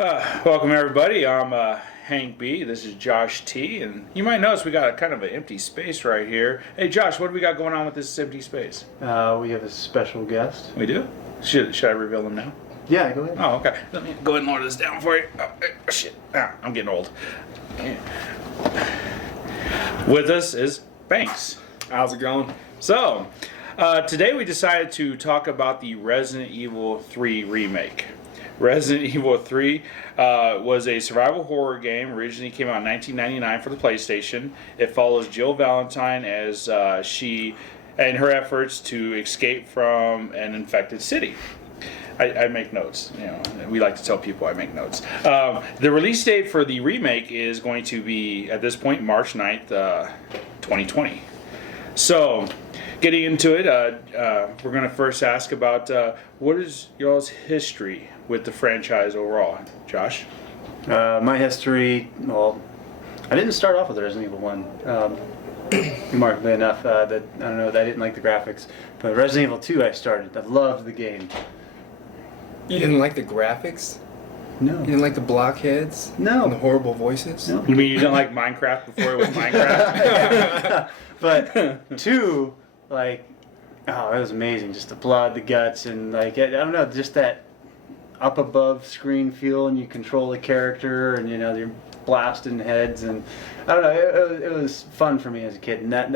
Welcome everybody. I'm Hank B. This is Josh T. And you might notice we got a kind of an empty space right here. Hey Josh, what do we got going on with this empty space? We have a special guest. We do? Should I reveal them now? Yeah, go ahead. Oh, okay. Let me go ahead and lower this down for you. Oh, shit. I'm getting old. With us is Banks. How's it going? So, today we decided to talk about the Resident Evil 3 remake. Resident Evil 3 was a survival horror game. Originally came out in 1999 for the PlayStation. It follows Jill Valentine as she and her efforts to escape from an infected city. I make notes. You know, we like to tell people I make notes. The release date for the remake is going to be, at this point, March 9th, 2020. So, getting into it, we're going to first ask about what is y'all's history with the franchise overall? Josh? My history, well, I didn't start off with Resident Evil 1. Remarkably enough, that I don't know, that I didn't like the graphics. But Resident Evil 2 I started. I loved the game. You didn't like the graphics? No. You didn't like the blockheads? No. And the horrible voices? No. You mean you didn't like Minecraft before it was Minecraft? But 2, like, oh, it was amazing. Just the blood, the guts, and like, I don't know, just that up above screen feel, and you control the character, and you know, you're blasting heads, and I don't know, it was fun for me as a kid. And that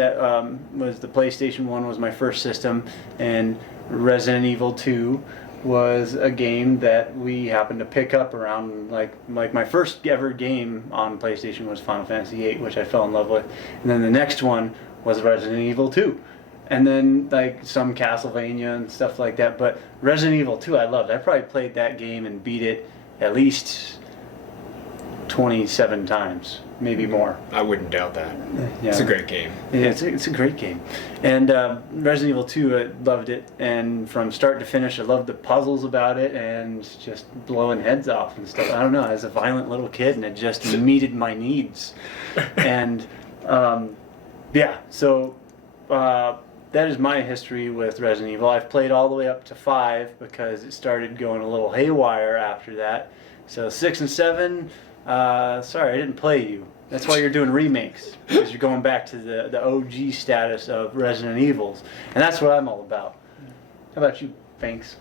was the PlayStation 1 was my first system, and Resident Evil 2 was a game that we happened to pick up around, like my first ever game on PlayStation was Final Fantasy VIII, which I fell in love with, and then the next one was Resident Evil 2. And then like some Castlevania and stuff like that. But Resident Evil 2 I loved. I probably played that game and beat it at least 27 times, maybe more. I wouldn't doubt that. Yeah. It's a great game. Yeah, it's a great game. And Resident Evil 2, I loved it. And from start to finish, I loved the puzzles about it and just blowing heads off and stuff. I don't know, I was a violent little kid and it just meted my needs. And yeah, so that is my history with Resident Evil. I've played all the way up to 5 because it started going a little haywire after that. So 6 and 7, sorry, I didn't play you. That's why you're doing remakes, because you're going back to the OG status of Resident Evils. And that's what I'm all about. How about you, Banks?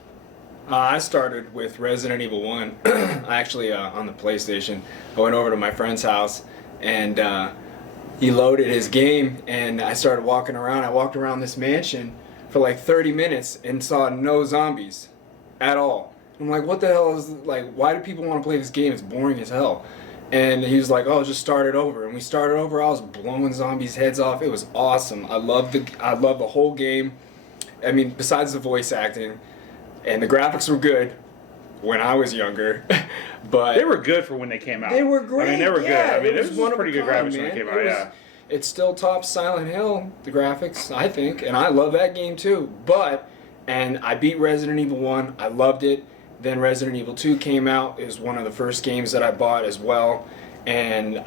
I started with Resident Evil 1. I actually, on the PlayStation, I went over to my friend's house and he loaded his game, and I started walking around. I walked around this mansion for like 30 minutes and saw no zombies at all. I'm like, what the hell is, like, why do people want to play this game? It's boring as hell. And he was like, oh, just start it over. And we started over. I was blowing zombies' heads off. It was awesome. I loved the whole game. I mean, besides the voice acting, and the graphics were good when I was younger, but They were good for when they came out. they were great. I mean, they were good. I mean, it was one of pretty a good kind, graphics when man. they came out, yeah. It still tops Silent Hill, the graphics, I think, and I love that game too. And I beat Resident Evil 1. I loved it. Then Resident Evil 2 came out. It was one of the first games that I bought as well. And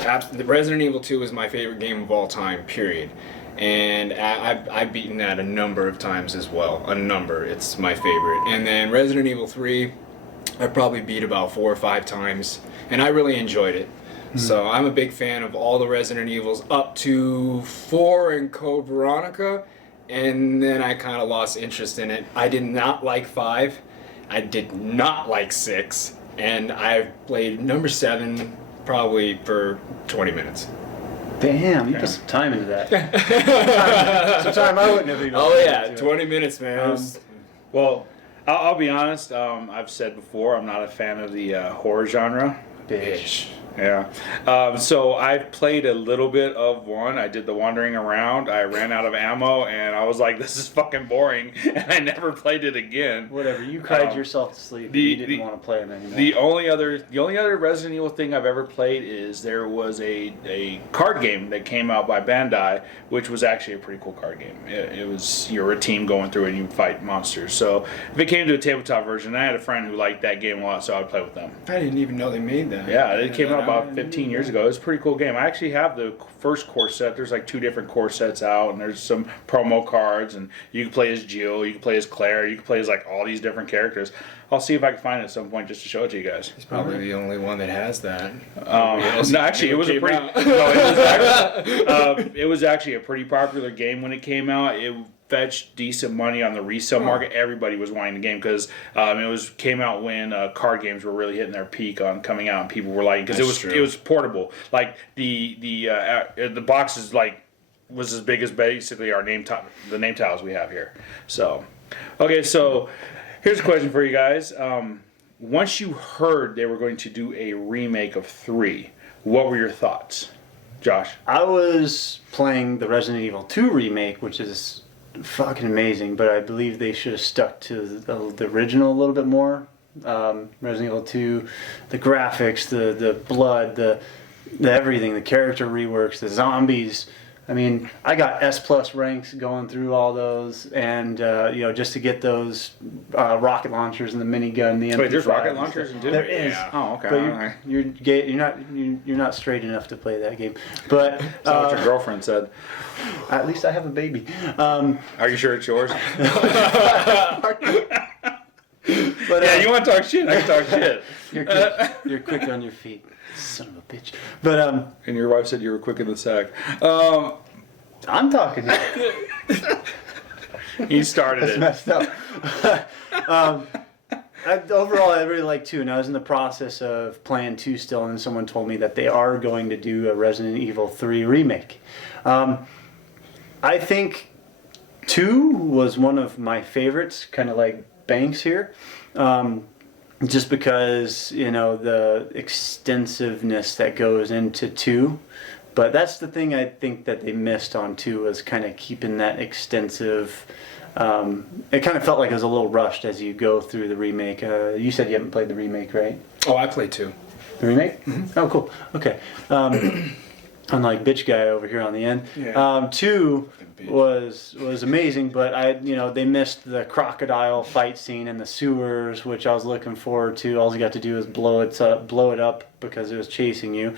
Resident Evil 2 is my favorite game of all time, period. And I've beaten that a number of times as well. A number. It's my favorite. And then Resident Evil 3, I probably beat about 4 or 5 times. And I really enjoyed it. Mm-hmm. So I'm a big fan of all the Resident Evils up to 4 and Code Veronica. And then I kind of lost interest in it. I did not like 5. I did not like 6. And I've played number 7 probably for 20 minutes. Damn, you put some time into that. Some time I wouldn't have even. Oh yeah, 20 minutes, man. Well, I'll be honest. I've said before, I'm not a fan of the horror genre. Bitch. Yeah. So I played a little bit of 1. I did the wandering around. I ran out of ammo, and I was like, "This is fucking boring," and I never played it again. Whatever. You cried yourself to sleep. You didn't want to play them anymore. The only other Resident Evil thing I've ever played is there was a card game that came out by Bandai, which was actually a pretty cool card game. It was, you're a team going through and you fight monsters. So if it came to a tabletop version, I had a friend who liked that game a lot, so I would play with them. I didn't even know they made that. Yeah, it came out about 15 years ago. It was a pretty cool game. I actually have the first core set. There's like 2 different core sets out, and there's some promo cards, and you can play as Jill, you can play as Claire, you can play as like all these different characters. I'll see if I can find it at some point just to show it to you guys. He's probably the only one that has that. No, actually, it was a pretty. out. It was actually a pretty popular game when it came out. It fetched decent money on the resale market. Everybody was wanting the game because came out when card games were really hitting their peak on coming out, and people were like, because it was portable. Like the box is like was as big as basically our the name tiles we have here. So, okay, so here's a question for you guys. Once you heard they were going to do a remake of 3, what were your thoughts, Josh? I was playing the Resident Evil 2 remake, which is fucking amazing, but I believe they should have stuck to the original a little bit more. Resident Evil 2, the graphics, the blood, the everything, the character reworks, the zombies. I mean, I got S+ ranks going through all those, and just to get those rocket launchers and the minigun, the MP5. Wait, there's rocket launchers in 2? There is. Yeah. Oh, okay. But you're not straight enough to play that game. But That's not what your girlfriend said. at least I have a baby. Are you sure it's yours? But, Yeah, you want to talk shit? I can talk shit. You're quick on your feet, son of a bitch. But And your wife said you were quick in the sack. I'm talking. He started That's it. messed up. Overall, I really like 2, and I was in the process of playing 2 still, and then someone told me that they are going to do a Resident Evil 3 remake. I think 2 was one of my favorites, kind of like Banks here, just because, the extensiveness that goes into 2. But that's the thing I think that they missed on 2 was kind of keeping that extensive. It kind of felt like it was a little rushed as you go through the remake. You said you haven't played the remake, right? Oh, I played 2. The remake? Mm-hmm. Oh, cool. Okay. Unlike bitch guy over here on the end. Yeah. 2 was amazing, but they missed the crocodile fight scene in the sewers, which I was looking forward to. All you got to do is blow it up because it was chasing you.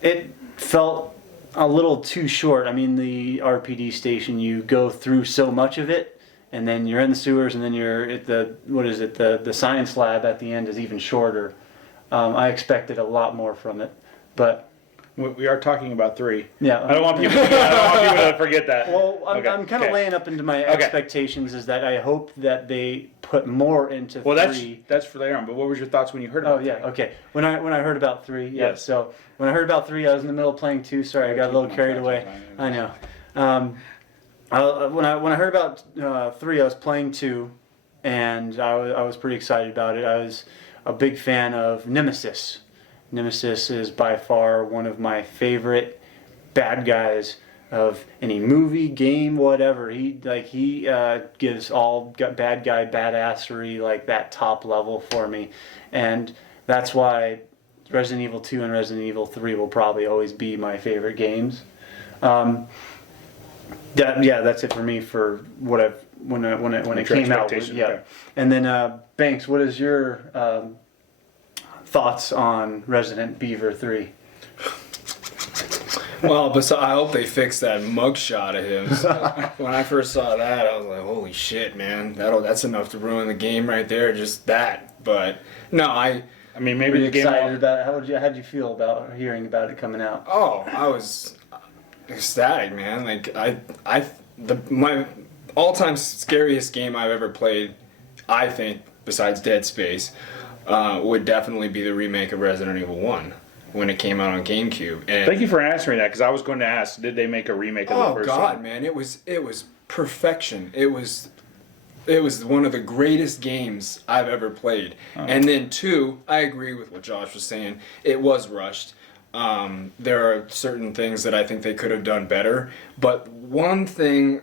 It felt a little too short. I mean, the RPD station, you go through so much of it, and then you're in the sewers, and then you're at the science lab at the end is even shorter. I expected a lot more from it, but We are talking about 3. yeah. I don't want people to forget that. Well, I'm kind of Okay. laying up into my expectations is that I hope that they put more into 3. Well, that's for later on. But what was your thoughts when you heard Oh about yeah, 3? okay. When I heard about 3, yeah. Yes. So when I heard about 3, I was in the middle of playing 2. Sorry, I got a little carried away. I know. When I heard about 3, I was playing 2, and I was pretty excited about it. I was a big fan of Nemesis. Nemesis is by far one of my favorite bad guys of any movie, game, whatever. He gives all bad guy badassery like that top level for me, and that's why Resident Evil 2 and Resident Evil 3 will probably always be my favorite games. That's it for me for what when it came out. Yeah, okay. And then Banks, what is your thoughts on Resident Beaver 3? Well, I hope they fix that mugshot of his. When I first saw that, I was like, "Holy shit, man! That's enough to ruin the game right there." Just that. But no, I mean, Were maybe you the game. excited about it? How'd you feel about hearing about it coming out? I was ecstatic, man. Like my all-time scariest game I've ever played, I think, besides Dead Space, would definitely be the remake of Resident Evil 1 when it came out on GameCube. And Thank you for answering that because I was going to ask, did they make a remake of the first God, one? man, it was perfection. It was one of the greatest games I've ever played. And then 2, I agree with what Josh was saying. It was rushed. There are certain things that I think they could have done better. But one thing,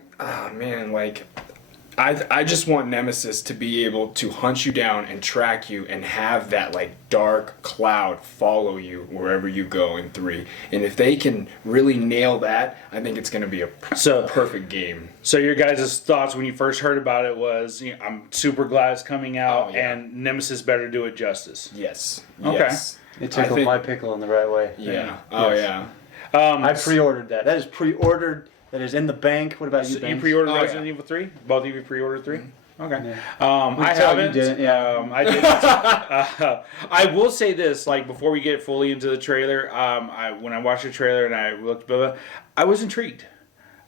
I just want Nemesis to be able to hunt you down and track you and have that like dark cloud follow you wherever you go in 3. And if they can really nail that, I think it's going to be a perfect game. So your guys' thoughts when you first heard about it was, I'm super glad it's coming out, and Nemesis better do it justice. Yes. Okay. Yes. It tickled my pickle in the right way. Yeah. Oh Yes. yeah. I pre-ordered that. That is pre-ordered. That is in the bank. What about you, So Banks? you pre-ordered Resident Evil 3? Both of you pre-ordered 3? Okay. Yeah. I tell haven't. you didn't, yeah. I didn't. I will say this, like before we get fully into the trailer, when I watched the trailer and I looked, I was intrigued.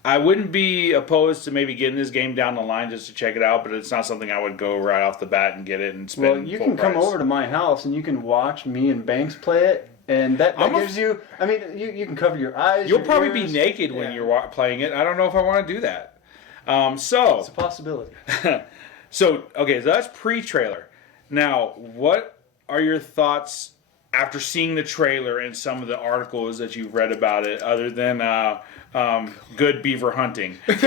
I wouldn't be opposed to maybe getting this game down the line just to check it out, but it's not something I would go right off the bat and get it and spend. Well, you can come over to my house and you can watch me and Banks play it. And that gives you, I mean, you can cover your eyes. You'll your probably ears. be naked when you're playing it. I don't know if I want to do that. It's a possibility. So that's pre-trailer. Now, what are your thoughts after seeing the trailer and some of the articles that you've read about it, other than good beaver hunting? There's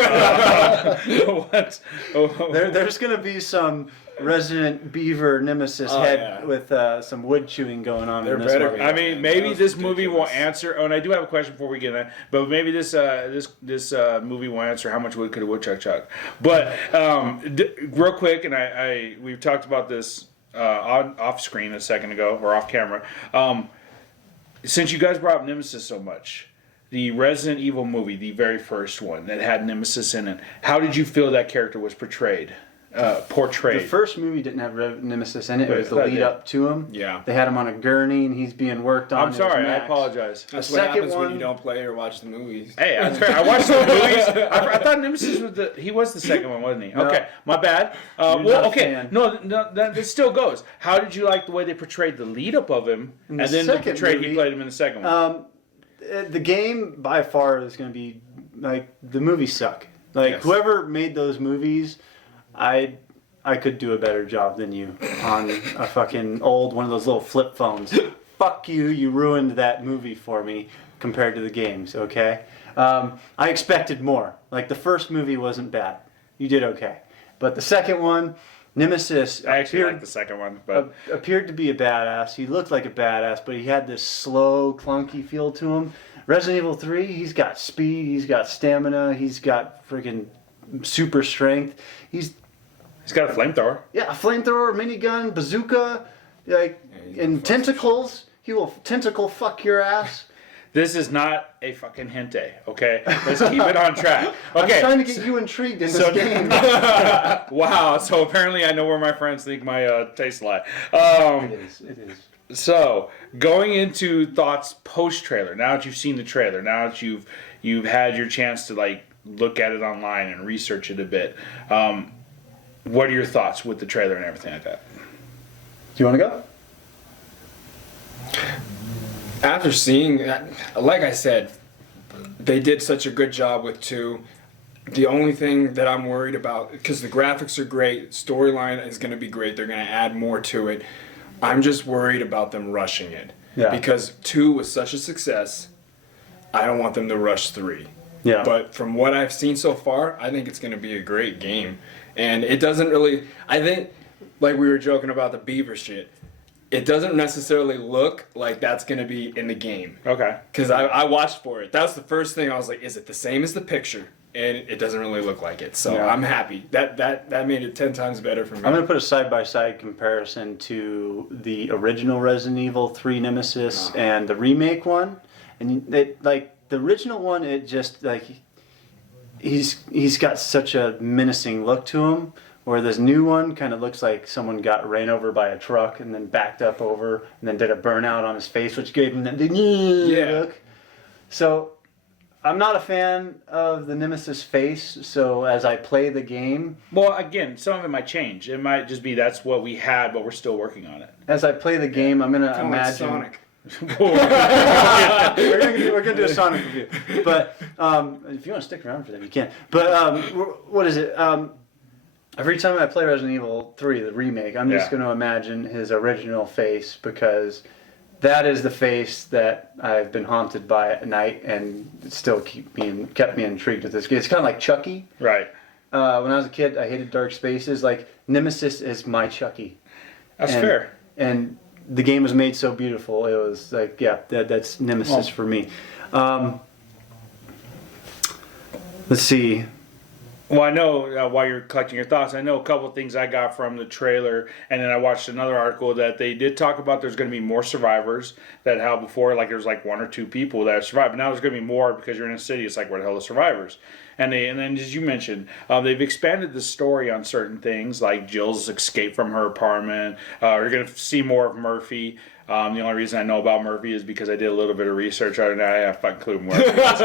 going to be some Resident Beaver Nemesis head with some wood chewing going on in this movie. I mean, maybe this movie will answer. Oh, and I do have a question before we get in that. But maybe this movie will answer how much wood could a woodchuck chuck. But real quick, and we've talked about this off screen a second ago or off camera. Since you guys brought up Nemesis so much, the Resident Evil movie, the very first one that had Nemesis in it, how did you feel that character was portrayed? The first movie didn't have Nemesis in it. It was the lead up to him. Yeah. They had him on a gurney and he's being worked on. I'm sorry, I apologize. That's The what second happens one- when you don't play or watch the movies. Hey, that's fair. I watched the movies. I thought Nemesis was the second one, wasn't he? No. Okay, my bad. You're not a fan. No, that still goes. How did you like the way they portrayed the lead up of him, In and the then second portrayed he movie, played him in the second one? The game by far is going to be like the movies suck. Like Yes. whoever made those movies, I could do a better job than you on a fucking old one of those little flip phones. Fuck you! You ruined that movie for me compared to the games. Okay, I expected more. Like the first movie wasn't bad. You did okay, but the second one, Nemesis, I actually like the second one, but appeared to be a badass. He looked like a badass, but he had this slow, clunky feel to him. Resident Evil 3, he's got speed, he's got stamina, he's got freaking super strength. He's got a flamethrower. a flamethrower, minigun, bazooka, and tentacles. He will tentacle fuck your ass. This is not a fucking hente, okay? Let's keep it on track. Okay. I'm trying to get you intrigued in this game. Wow, so apparently I know where my friends think my tastes lie. It is. So, going into thoughts post-trailer, now that you've seen the trailer, now that you've had your chance to like look at it online and research it a bit, what are your thoughts with the trailer and everything like that? Do you want to go? After seeing, like I said, they did such a good job with 2. The only thing that I'm worried about, because the graphics are great, storyline is going to be great, they're going to add more to it. I'm just worried about them rushing it. Yeah. Because 2 was such a success, I don't want them to rush 3. Yeah. But from what I've seen so far, I think it's going to be a great game. And it doesn't really, I think, like we were joking about the beaver shit, it doesn't necessarily look like that's going to be in the game. Okay. Because I watched for it. That was the first thing I was like, is it the same as the picture? And it doesn't really look like it. So Yeah. I'm happy. That made it 10 times better for me. I'm going to put a side-by-side comparison to the original Resident Evil 3 Nemesis and the remake one. And it, like the original one, it just like he's got such a menacing look to him, where this new one kind of looks like someone got ran over by a truck and then backed up over and then did a burnout on his face, which gave him the look. So I'm not a fan of the Nemesis face, so as I play the game... Well, again, some of it might change. It might just be that's what we had, but we're still working on it. As I play the game, I'm going to Kinda like imagine... Sonic. we're gonna do a Sonic review, but if you want to stick around for that, you can. But what is it? Every time I play Resident Evil 3, the remake, I'm just going to imagine his original face, because that is the face that I've been haunted by at night, and it still kept me intrigued with this game. It's kind of like Chucky. Right. when I was a kid, I hated dark spaces. Like, Nemesis is my Chucky. That's And- fair. And the game was made so beautiful. It was like, yeah, that's Nemesis for me. Let's see. Well, I know while you're collecting your thoughts, I know a couple of things I got from the trailer, and then I watched another article that they did talk about there's going to be more survivors. That how before, like, there was like 1 or 2 people that survived, but now there's going to be more because you're in a city. It's like, where the hell are the survivors? And then, as you mentioned, they've expanded the story on certain things, like Jill's escape from her apartment. You're going to see more of Murphy. The only reason I know about Murphy is because I did a little bit of research on it. I have fucking clue who Murphy is.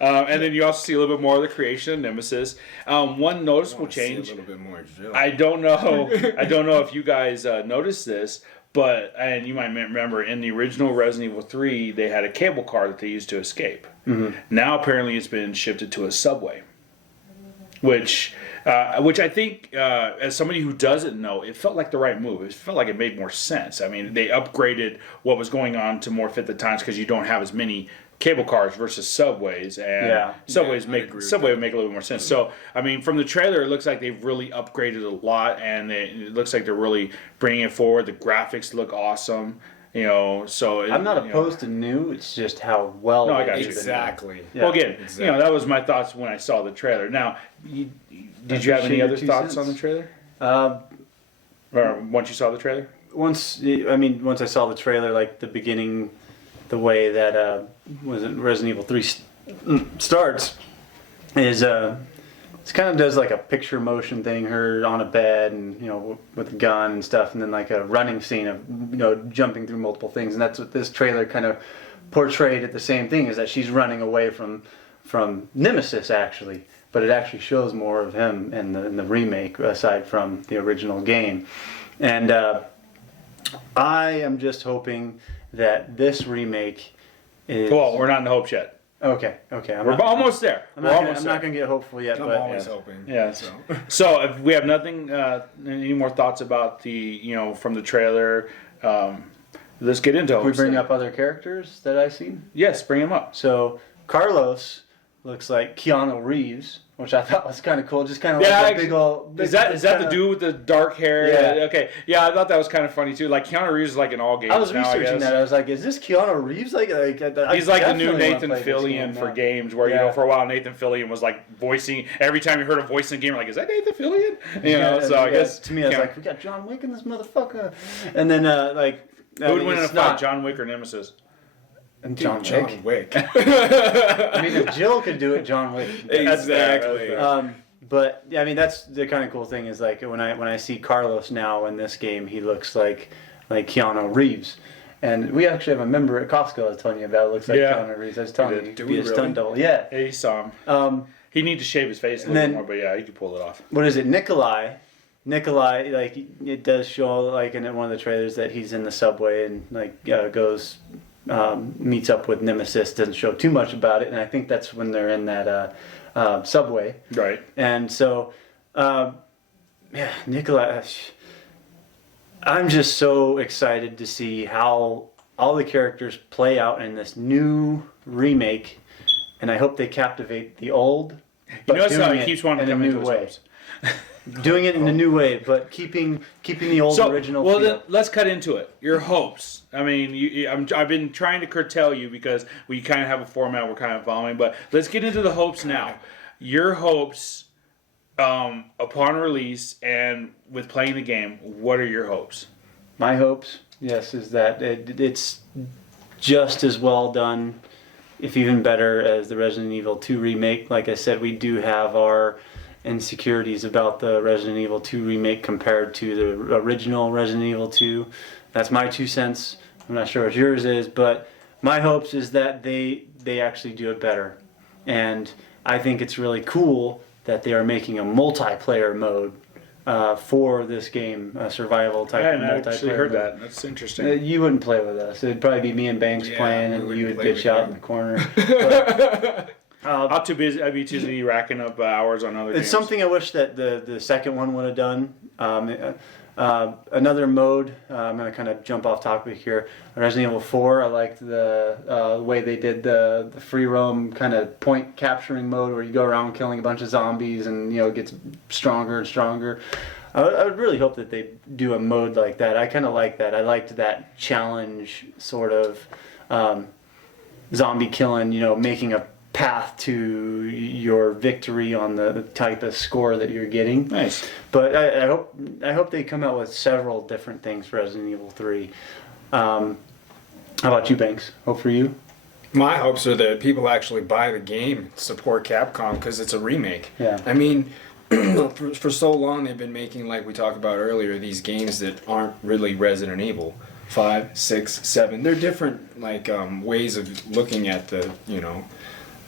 And then you also see a little bit more of the creation of Nemesis. One noticeable change. A little bit more Jill. I don't know if you guys noticed this, but and you might remember in the original Resident Evil 3, they had a cable car that they used to escape. Mm-hmm. Now apparently it's been shifted to a subway, which I think, as somebody who doesn't know, it felt like the right move. It felt like it made more sense. I mean, they upgraded what was going on to more fit the times because you don't have as many cable cars versus subways, and subways would make a little bit more sense. So, I mean, from the trailer, it looks like they've really upgraded a lot, and it looks like they're really bringing it forward. The graphics look awesome. You know, so I'm not opposed to new. It's just how well. No, I got you. Exactly. Yeah. Well, again, that was my thoughts when I saw the trailer. Now, did you have any other thoughts on the trailer? Or once you saw the trailer? Once I saw the trailer, like the beginning, the way that Resident Evil 3 starts is it kind of does like a picture motion thing, her on a bed and with a gun and stuff, and then like a running scene of jumping through multiple things, and that's what this trailer kind of portrayed at the same thing, is that she's running away from Nemesis actually, but it actually shows more of him in the remake aside from the original game, and I am just hoping that this remake is. Well, we're not in the hopes yet. Okay. We're almost there. I'm not gonna get hopeful yet, I'm but always hoping. Yeah. So if we have nothing, any more thoughts about the from the trailer, let's get into it. we bring up other characters that I've seen. Yes, bring them up. So Carlos looks like Keanu Reeves, which I thought was kind of cool. Just kind of like a big old. Is that the dude with the dark hair? Yeah. Okay. Yeah, I thought that was kind of funny too. Like Keanu Reeves is like in all games. I was now, researching that. I was like, is this Keanu Reeves? He's like the new Nathan Fillion for games, where for a while Nathan Fillion was like voicing. Every time you heard a voice in the game, like, is that Nathan Fillion? So I guess to me, I was like, we got John Wick in this motherfucker, and then who would win in a fight, John Wick or Nemesis? And John Wick. I mean, if Jill could do it, John Wick. Exactly. But yeah, I mean, that's the kind of cool thing is like when I see Carlos now in this game, he looks like Keanu Reeves. And we actually have a member at Costco I was telling you about. It looks like Keanu Reeves. I was telling you, be a stunt double. Yeah. Yeah, you saw him. He needs to shave his face a little bit more, but yeah, he could pull it off. What is it, Nikolai, like it does show like in one of the trailers that he's in the subway and like goes. Meets up with Nemesis. Doesn't show too much about it, and I think that's when they're in that subway. Right. And so, Nikolai, I'm just so excited to see how all the characters play out in this new remake, and I hope they captivate the old. You notice how he keeps wanting to come into his way. hopes. Doing it in a new way, but keeping the old original. Well, feel. then let's cut into it. Your hopes. I mean, I've been trying to curtail you because we kind of have a format we're kind of following. But let's get into the hopes now. Your hopes upon release and with playing the game. What are your hopes? My hopes, yes, is that it's just as well done, if even better, as the Resident Evil 2 remake. Like I said, we do have our insecurities about the Resident Evil 2 remake compared to the original Resident Evil 2. That's my 2 cents. I'm not sure what yours is, but my hopes is that they actually do it better. And I think it's really cool that they are making a multiplayer mode for this game, a survival type of multiplayer. I actually heard mode. that. That's interesting. You wouldn't play with us. It'd probably be me and Banks playing, and you would bitch out in the corner. I'd be too busy racking up hours on other games. It's something I wish that the second one would have done. Another mode, I'm going to kind of jump off topic here. Resident Evil 4, I liked the way they did the free roam kind of point capturing mode where you go around killing a bunch of zombies and it gets stronger and stronger. I would really hope that they do a mode like that. I kind of like that. I liked that challenge sort of zombie killing, making a path to your victory on the type of score that you're getting. Nice. But I hope they come out with several different things for Resident Evil 3. How about you, Banks? Hope for you? My hopes are that people actually buy the game, support Capcom, because it's a remake. Yeah. I mean, for so long they've been making, like we talked about earlier, these games that aren't really Resident Evil. 5, 6, 7. They're different, ways of looking at the,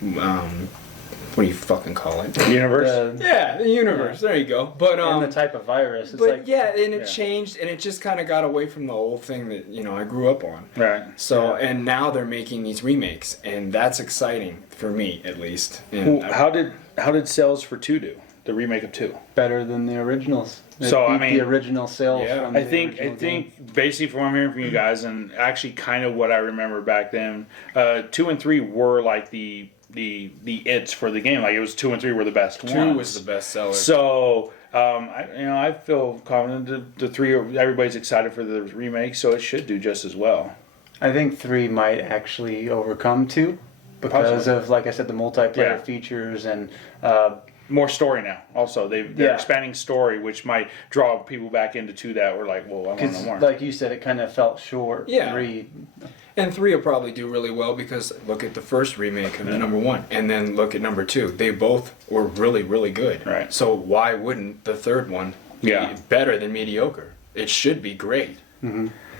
what do you fucking call it? Universe? Yeah, the universe. Yeah. There you go. But and the type of virus. It's but it changed, and it just kind of got away from the old thing that I grew up on. Right. So and now they're making these remakes, and that's exciting for me at least. And How did sales for 2 do? The remake of 2? better than the originals. It So, I beat mean, the original sales. yeah. From I the think original game. basically from what I'm hearing from you guys, and actually kind of what I remember back then, 2 and 3 were like the its for the game. Like it was 2 and 3 were the best 2 ones. was the best seller. So I feel confident the 3 everybody's excited for the remake, so it should do just as well. I think 3 might actually overcome 2 because Possibly. of, like I said, the multiplayer Yeah. features and More story now. Also, they're Yeah. expanding story, which might draw people back into 2 that were like, well, I want to know more. like you said, it kind of felt short. Yeah. 3. And 3 will probably do really well because look at the first remake of the number 1, and then look at number 2. They both were really, really good. Right. So why wouldn't the third one be Yeah. better than mediocre? It should be great.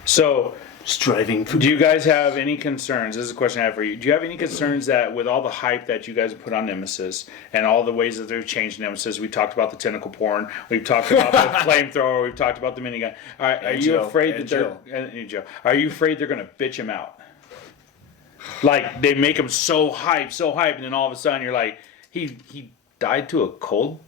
So, Striving for do you guys have any concerns? This is a question I have for you. Do you have any concerns that with all the hype that you guys have put on Nemesis and all the ways that they've changed Nemesis, we talked about the tentacle porn, we've talked about the flamethrower, we've talked about the minigun. Are you Joe, afraid and that Joe, are you afraid they're going to bitch him out? Like they make him so hyped, and then all of a sudden you're like, he died to a cold.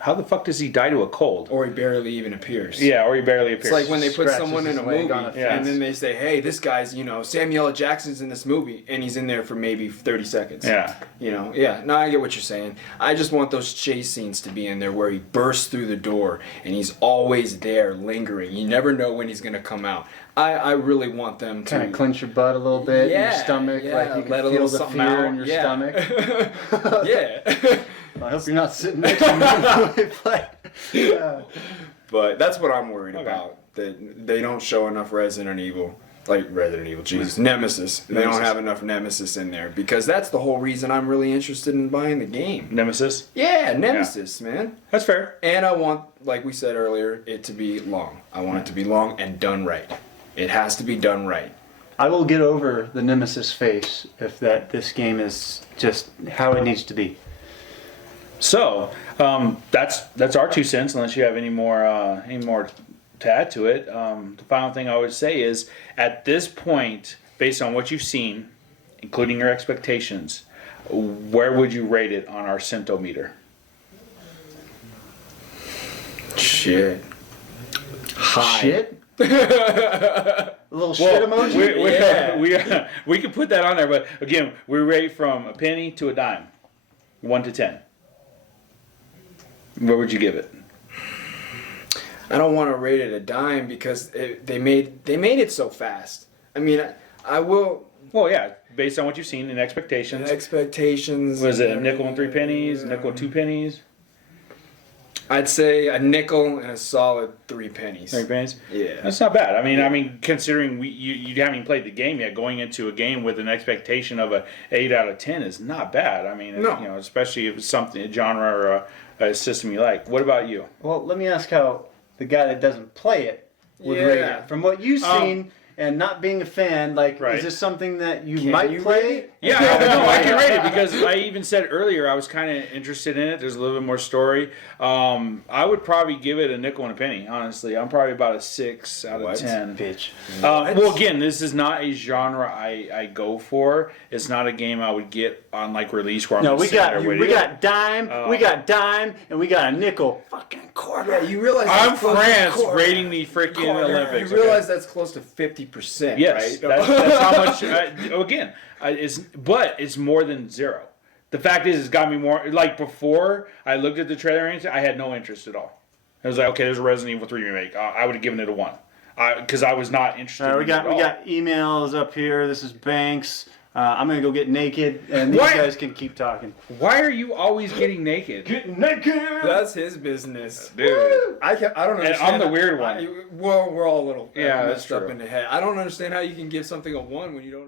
How the fuck does he die to a cold? Or he barely even appears. Yeah, or he barely appears. It's like when they put Scratches someone in his a leg movie on a and fence. then they say, hey, this guy's, Samuel L. Jackson's in this movie and he's in there for maybe 30 seconds. Yeah. No, I get what you're saying. I just want those chase scenes to be in there where he bursts through the door and he's always there lingering. You never know when he's going to come out. I really want them to kind of clench your butt a little bit, in your Yeah, stomach, yeah, like you can let a feel little the something fear out. in your Yeah. stomach. Yeah. I hope you're not sitting next to me while they play. Yeah. But that's what I'm worried Okay. about. That they don't show enough Resident Evil. Jesus. Nemesis. They don't have enough Nemesis in there. Because that's the whole reason I'm really interested in buying the game. Nemesis? Yeah, Nemesis, man. That's fair. And I want, like we said earlier, it to be long. I want it to be long and done right. It has to be done right. I will get over the Nemesis face if this game is just how it needs to be. So that's our 2 cents. Unless you have any more to add to it. The final thing I would say is, at this point, based on what you've seen, including your expectations, where would you rate it on our Centometer? Shit. High. Shit? A little shit emoji? We could put that on there, but again, we rate from a penny to a dime, 1 to 10. Where would you give it? I don't want to rate it a dime because they made it so fast. I mean, I will. Well, yeah, based on what you've seen and expectations. Expectations. Was it a nickel and 3 pennies? A nickel and 2 pennies? I'd say a nickel and a solid 3 pennies. 3 pennies? Yeah. That's not bad. I mean, considering you haven't even played the game yet, going into a game with an expectation of a 8 out of 10 is not bad. I mean, No. especially if it's something a genre or a system you like. What about you? Well, let me ask how the guy that doesn't play it would rate Yeah. it. From what you've seen, and not being a fan, like, Right. is this something that you Can might you play? rate it? Yeah, no, I can rate it because I even said earlier I was kind of interested in it. There's a little bit more story. I would probably give it a nickel and a penny, honestly. I'm probably about a 6 out of What? 10. Bitch. Well, again, this is not a genre I go for. It's not a game I would get on like release where I'm No, just we sitting got there waiting. we got dime, and we got a nickel. Fucking quarter. Yeah, you realize I'm that's close to France quarter. rating the freaking Quarter. Olympics. You realize that's close to 50%, Yes, right? that's how much. Again, but it's more than 0. The fact is, it's got me more. Like before, I looked at the trailer and I had no interest at all. I was like, okay, there's a Resident Evil 3 remake. I would have given it a 1, because I was not interested. All right, in we it at all. got emails up here. This is Banks. I'm gonna go get naked, and these What? guys can keep talking. Why are you always getting naked? Getting naked. That's his business. Dude. I don't And understand. I'm the weird one. Well, we're all a little Yeah, messed that's up true. in the head. I don't understand how you can give something a 1 when you don't know.